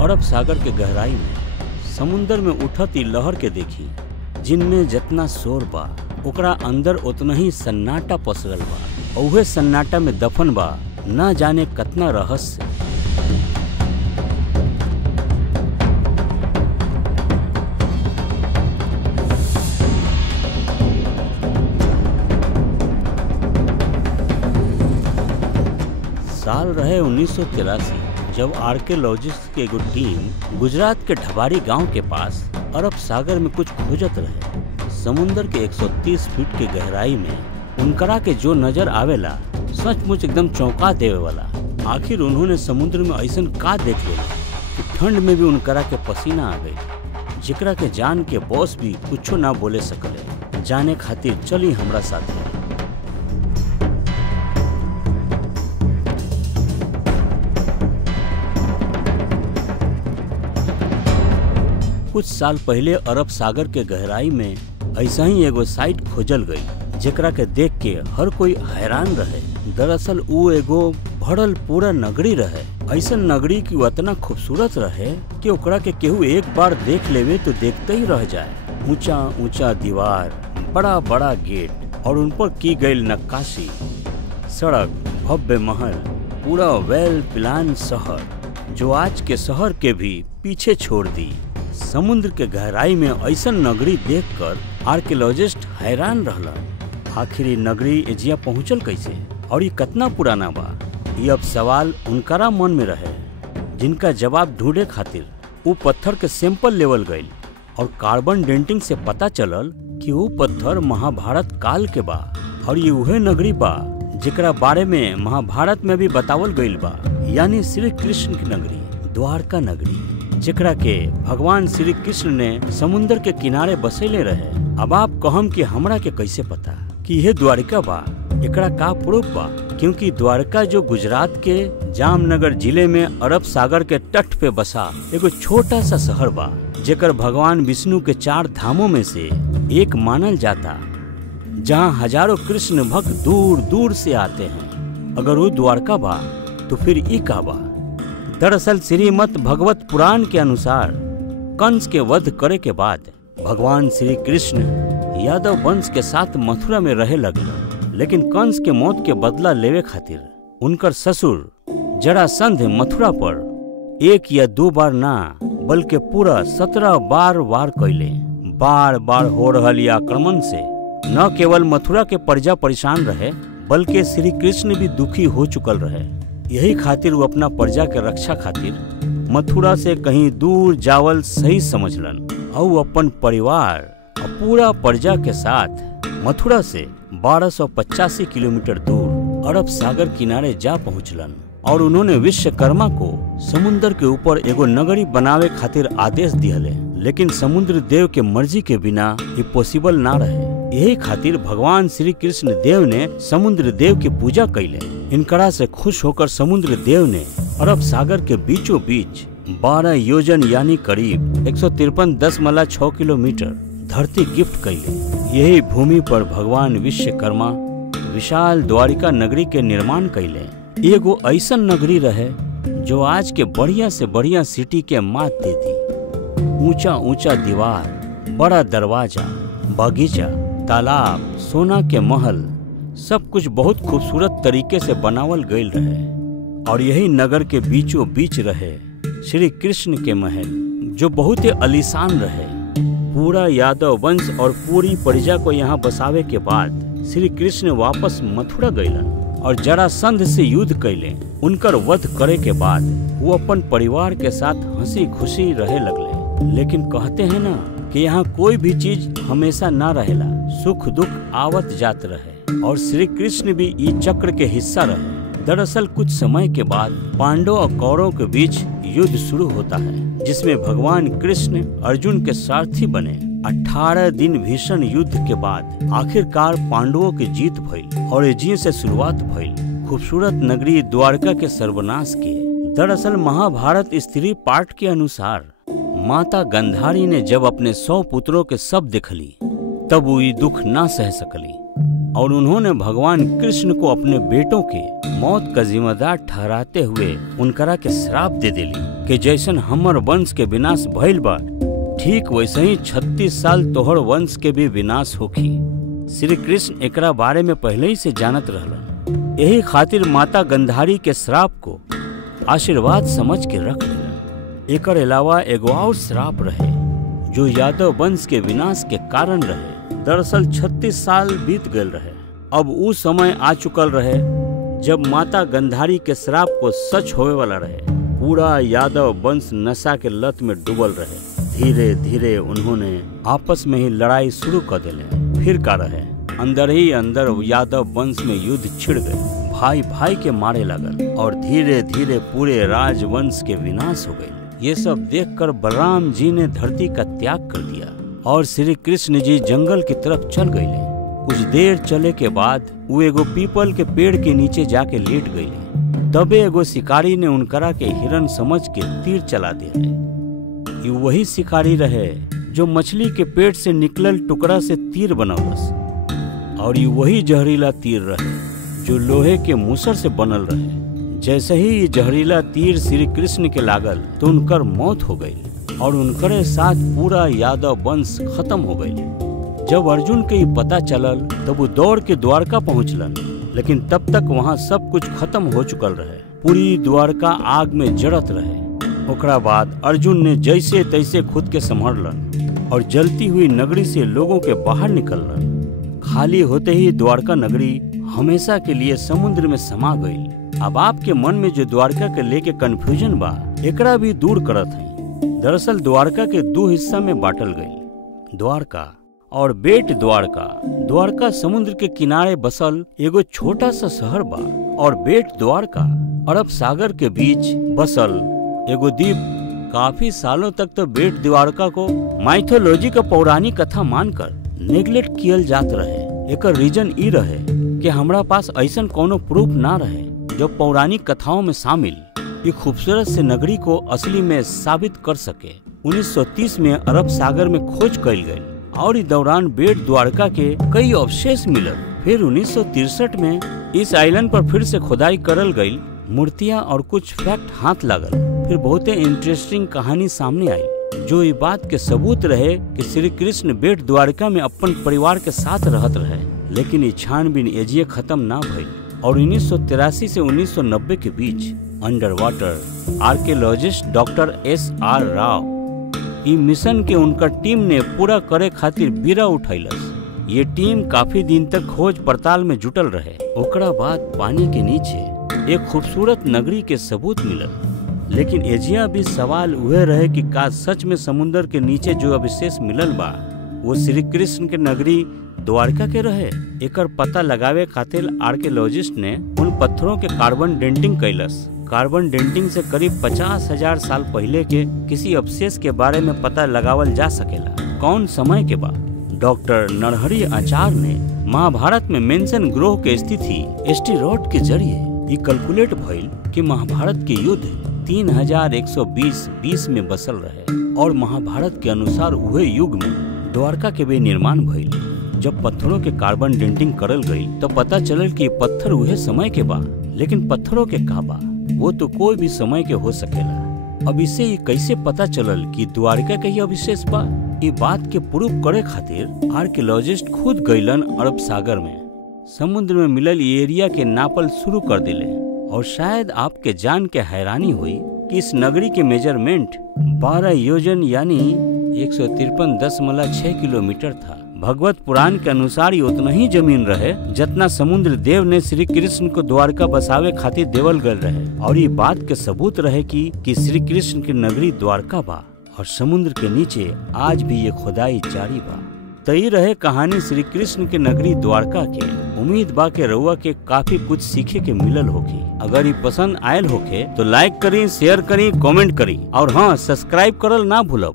अरब सागर के गहराई में समुंदर में उठती लहर के देखी, जिनमें जितना शोर बा ओकरा अंदर उतना ही सन्नाटा पसरल बा। उहे सन्नाटा में दफन बा न जाने कितना रहस्य। साल रहे 1983 जब आर्कियोलॉजिस्ट के एगो टीम गुजरात के ढबारी गांव के पास अरब सागर में कुछ खोजत रहे। समुंदर के 130 फीट के गहराई में उनकरा के जो नजर आवेला सचमुच एकदम चौंका देवे वाला। आखिर उन्होंने समुद्र में ऐसा का देख लिया कि ठंड में भी उनकरा के पसीना आ गई, जेकरा के जान के बॉस भी कुछो ना बोले सकले। जाने खातिर चली हमरा साथे। कुछ साल पहले अरब सागर के गहराई में ऐसा ही एगो साइट खोजल गई, जेकरा के देख के हर कोई हैरान रहे। दरअसल वो एगो भरल पूरा नगरी रहे। ऐसा नगरी की उतना खूबसूरत रहे कि ओकरा के केहू एक बार देख लेवे तो देखते ही रह जाए। ऊंचा ऊंचा दीवार, बड़ा बड़ा गेट और उन पर की गई नक्काशी, सड़क, भव्य महल, पूरा वेल प्लान शहर जो आज के शहर के भी पीछे छोड़ दी। समुद्र के गहराई में ऐसा नगरी देखकर आर्कियोलॉजिस्ट हैरान रहलन। आखिर ये नगरी एजिया पहुंचल कैसे और ये कितना पुराना बा? ये अब सवाल उनकरा मन में रहे, जिनका जवाब ढूंढे खातिर वो पत्थर के सैंपल लेवल गई और कार्बन डेंटिंग से पता चलल कि वो पत्थर महाभारत काल के बा और ये वह नगरी बा जेकरा बारे में महाभारत में भी बतावल गईल बा, यानी श्री कृष्ण की नगरी, द्वारका नगरी, जेकरा के भगवान श्री कृष्ण ने समुद्र के किनारे बसेले रहे। अब आप कहम कि हमरा के कैसे पता कि यह द्वारका बा? एकरा का प्रूफ बा? क्योंकि द्वारका जो गुजरात के जामनगर जिले में अरब सागर के तट पे बसा एगो छोटा सा शहर बा, जेकर भगवान विष्णु के 4 धामों में से एक मानल जाता, जहाँ हजारों कृष्ण भक्त दूर दूर से आते हैं। अगर वो द्वारका बा तो फिर ई का बा? दरअसल श्रीमद् भगवत पुराण के अनुसार कंस के वध करे के बाद भगवान श्री कृष्ण यादव वंश के साथ मथुरा में रहे लगल। लेकिन कंस के मौत के बदला लेवे खातिर उनकर ससुर जरासंध मथुरा पर 1 या 2 बार ना बल्कि पूरा 17 बार वार कैले। बार बार हो रहल आक्रमण से न केवल मथुरा के प्रजा परेशान रहे, बल्कि श्री कृष्ण भी दुखी हो चुकल रहे। यही खातिर वो अपना प्रजा के रक्षा खातिर मथुरा से कहीं दूर जावल सही समझलन और अपन परिवार और पूरा प्रजा के साथ मथुरा से 1285 किलोमीटर दूर अरब सागर किनारे जा पहुंचलन। और उन्होंने विश्वकर्मा को समुद्र के ऊपर एगो नगरी बनावे खातिर आदेश दिहले। लेकिन समुद्र देव के मर्जी के बिना ये पॉसिबल ना रहे। यही खातिर भगवान श्री कृष्ण देव ने समुद्र देव की पूजा कैले। इनकरा से खुश होकर समुद्र देव ने अरब सागर के बीचों बीच 12 योजन यानी करीब 153.6 किलोमीटर धरती गिफ्ट कैले। यही भूमि पर भगवान विश्वकर्मा विशाल द्वारिका नगरी के निर्माण कैले। एगो ऐसा नगरी रहे जो आज के बढ़िया से बढ़िया सिटी के मात देती। ऊंचा ऊंचा दीवार, बड़ा दरवाजा, बगीचा, तालाब, सोना के महल, सब कुछ बहुत खूबसूरत तरीके से बनावल गईल रहे। और यही नगर के बीचों बीच रहे श्री कृष्ण के महल, जो बहुत ही आलीशान रहे। पूरा यादव वंश और पूरी प्रजा को यहाँ बसावे के बाद श्री कृष्ण वापस मथुरा गईलन और जरासंध से युद्ध कैले। उनकर वध करे के बाद वो अपन परिवार के साथ हंसी खुशी रहे लगले। लेकिन कहते हैं ना कि यहाँ कोई भी चीज हमेशा ना रहेला, सुख दुख आवत जात रहे। और श्री कृष्ण भी इस चक्र के हिस्सा रहे। दरअसल कुछ समय के बाद पांडव और कौरवों के बीच युद्ध शुरू होता है, जिसमें भगवान कृष्ण अर्जुन के सारथी बने। 18 दिन भीषण युद्ध के बाद आखिरकार पांडवों की जीत भइल और एजिए से शुरुआत भइल खूबसूरत नगरी द्वारका के सर्वनाश की। दरअसल महाभारत स्त्री पाठ के अनुसार माता गंधारी ने जब अपने 100 पुत्रों के सब देखली, तब वो दुख ना सह सकली। और उन्होंने भगवान कृष्ण को अपने बेटों के मौत का जिम्मेदार ठहराते हुए उनकरा के श्राप दे दिली कि जैसन हमर वंश के विनाश भइल बा, ठीक वैसे ही 36 साल तोहर वंश के भी विनाश होखी। श्री कृष्ण एकरा बारे में पहले ही से जानत रहलन। यही खातिर माता गंधारी के श्राप को आशीर्वाद समझ के रख लेलन। एकर अलावा एगो और श्राप रहे जो यादव वंश के विनाश के कारण रहे। दरअसल 36 साल बीत गए रहे। अब वो समय आ चुकल रहे जब माता गंधारी के श्राप को सच होवे वाला रहे। पूरा यादव वंश नशा के लत में डूबल रहे। धीरे धीरे उन्होंने आपस में ही लड़ाई शुरू कर दिले। फिर का रहे, अंदर ही अंदर यादव वंश में युद्ध छिड़ गए। भाई भाई के मारे लगल और धीरे धीरे पूरे राजवंश के विनाश हो गए। ये सब देखकर बलराम जी ने धरती का त्याग कर दिया और श्री कृष्ण जी जंगल की तरफ चल गए। कुछ देर चले के बाद वो एगो पीपल के पेड़ के नीचे जाके लेट गए। तबे एगो शिकारी ने उनकरा के हिरन समझ के तीर चला दिया। ये वही शिकारी रहे जो मछली के पेट से निकलल टुकड़ा से तीर बनौलस और ये वही जहरीला तीर रहे जो लोहे के मूसर से बनल रहे। जैसे ही ये जहरीला तीर श्री कृष्ण के लागल तो उनकर मौत हो गई और उनकरे साथ पूरा यादव वंश खत्म हो गई। जब अर्जुन के ये पता चलल तब वो दौड़ के द्वारका पहुंचलन, लेकिन तब तक वहाँ सब कुछ खत्म हो चुकल रहे। पूरी द्वारका आग में जड़त रहे। ओकरा बाद अर्जुन ने जैसे तैसे खुद के संभरलन और जलती हुई नगरी से लोगों के बाहर निकललन। खाली होते ही द्वारका नगरी हमेशा के लिए समुद्र में समा गई। अब आपके मन में जो द्वारका के लेके कंफ्यूजन बा, एकरा भी दूर करत है। दरअसल द्वारका के दो हिस्सा में बांटल गई, द्वारका और बेट द्वारका। द्वारका समुद्र के किनारे बसल एगो छोटा सा शहर बा और बेट द्वारका अरब सागर के बीच बसल एगो द्वीप। काफी सालों तक तो बेट द्वारका को माइथोलॉजी का पौराणिक कथा मानकर नेग्लेक्ट कियल जात रहे। एकर रीजन ई रहे कि हमरा पास ऐसन कोनो प्रूफ ना रहे जो पौराणिक कथाओं में शामिल ये खूबसूरत से नगरी को असली में साबित कर सके। 1930 में अरब सागर में खोज कइल गई और इस दौरान बेट द्वारका के कई अवशेष मिलल। फिर 1963 में इस आइलैंड पर फिर से खुदाई करल गई, मूर्तियां और कुछ फैक्ट हाथ लगल। फिर बहुत इंटरेस्टिंग कहानी सामने आई जो ये बात के सबूत रहे कि श्री कृष्ण बेट द्वारका में अपन परिवार के साथ रहत रहे। लेकिन ये छानबीन एजिए खत्म ना भई और 1983 से 1990 के बीच under water archaeologist doctor S.R. राव ई मिशन के उनकर टीम ने पूरा करे खातिर बीरा उठैलस। ये टीम काफी दिन तक खोज पड़ताल में जुटल रहे। ओकरा बाद पानी के नीचे एक खूबसूरत नगरी के सबूत मिलल। लेकिन एजिया भी सवाल उहे रहे कि का सच में समुद्र के नीचे जो अवशेष मिलल बा वो श्री कृष्ण के नगरी द्वारका के रहे। एकर पता लगावे खातिर आर्कियोलॉजिस्ट ने उन पत्थरों के कार्बन डेंटिंग कैलस। कार्बन डेंटिंग से करीब 50,000 साल पहले के किसी अवशेष के बारे में पता लगावल जा सकेला। कौन समय के बाद डॉक्टर नरहरि आचार्य ने महाभारत में मेंशन ग्रोह के स्थिति एस्टेरॉयड के जरिए ये कैलकुलेट भइल कि महाभारत के युद्ध 3120 में बसल रहे और महाभारत के अनुसार उहे युग में द्वारका के भी निर्माण भइल। जब पत्थरों के कार्बन डेंटिंग करल गई तो पता चलल कि पत्थर उहे समय के बा, लेकिन पत्थरों के का बा वो तो कोई भी समय के हो सकेला। अब इसे कैसे पता चलल कि द्वारका के ही अवशेष बा? ये बात के प्रूफ करे खातिर आर्कियोलॉजिस्ट खुद गइलन अरब सागर में। समुद्र में मिलल एरिया के नापल शुरू कर दिले और शायद आपके जान के हैरानी हुई कि इस नगरी के मेजरमेंट 12 योजन यानी 153.6 किलोमीटर था। भगवत पुराण के अनुसार ये उतना ही जमीन रहे जितना समुद्र देव ने श्री कृष्ण को द्वारका बसावे खातिर देवल गल रहे। और ये बात के सबूत रहे कि श्री कृष्ण की नगरी द्वारका बा और समुद्र के नीचे आज भी ये खुदाई जारी बा। तई रहे कहानी श्री कृष्ण के नगरी द्वारका के। उम्मीद बा के रउआ के काफी कुछ सीखे के मिलल होगी। अगर ये पसंद आयल होके तो लाइक करी, शेयर करी, कमेंट करी और हाँ, सब्सक्राइब करल ना भूलब।